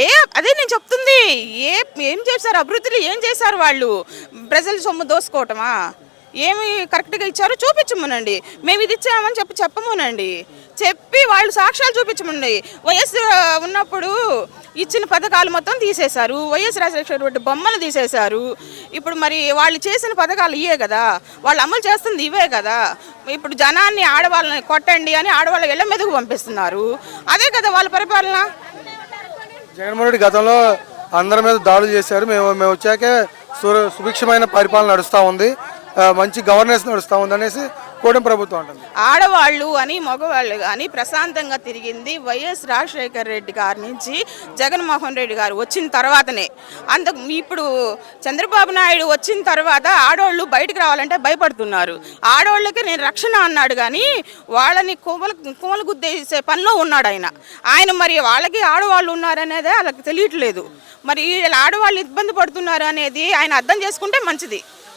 ఏ అదే నేను చెప్తుంది. ఏ ఏం చేశారు అభివృద్ధిలో ఏం చేశారు వాళ్ళు? ప్రజల సొమ్ము దోసుకోవటమా? ఏమి కరెక్ట్గా ఇచ్చారో చూపించమనండి. మేము ఇది ఇచ్చామని చెప్పమనండి. చెప్పి వాళ్ళు సాక్ష్యాలు చూపించమండి. వైఎస్ ఉన్నప్పుడు ఇచ్చిన పథకాలు మొత్తం తీసేశారు. వైఎస్ రాజశేఖర బొమ్మను తీసేశారు. ఇప్పుడు మరి వాళ్ళు చేసిన పథకాలు ఇవే కదా, వాళ్ళు అమలు చేస్తుంది ఇవే కదా. ఇప్పుడు జనాన్ని ఆడవాళ్ళని కొట్టండి అని ఆడవాళ్ళ ఇళ్ల మీదకు పంపిస్తున్నారు. అదే కదా వాళ్ళ పరిపాలన. జగన్మోహన్ రెడ్డి గతంలో అందరి మీద దాడులు చేశారు. మేము వచ్చాకే సుభిక్షమైన పరిపాలన నడుస్తూ ఉంది, మంచి గవర్నెన్స్ నడుస్తూ ఉంది అనేసి కూటమి ప్రభుత్వం అంటుంది. ఆడవాళ్ళు అని మగవాళ్ళు కానీ ప్రశాంతంగా తిరిగింది వైఎస్ రాజశేఖర రెడ్డి గారి నుంచి జగన్మోహన్ రెడ్డి గారు వచ్చిన తర్వాతనే. ఇప్పుడు చంద్రబాబు నాయుడు వచ్చిన తర్వాత ఆడవాళ్ళు బయటకు రావాలంటే భయపడుతున్నారు. ఆడవాళ్ళకి నేను రక్షణ అన్నాడు కానీ వాళ్ళని కుమలు గుద్దేసే పనిలో ఉన్నాడు ఆయన. మరి వాళ్ళకి ఆడవాళ్ళు ఉన్నారనేదే వాళ్ళకి తెలియట్లేదు. మరి ఆడవాళ్ళు ఇబ్బంది పడుతున్నారు అనేది ఆయన అర్థం చేసుకుంటే మంచిది.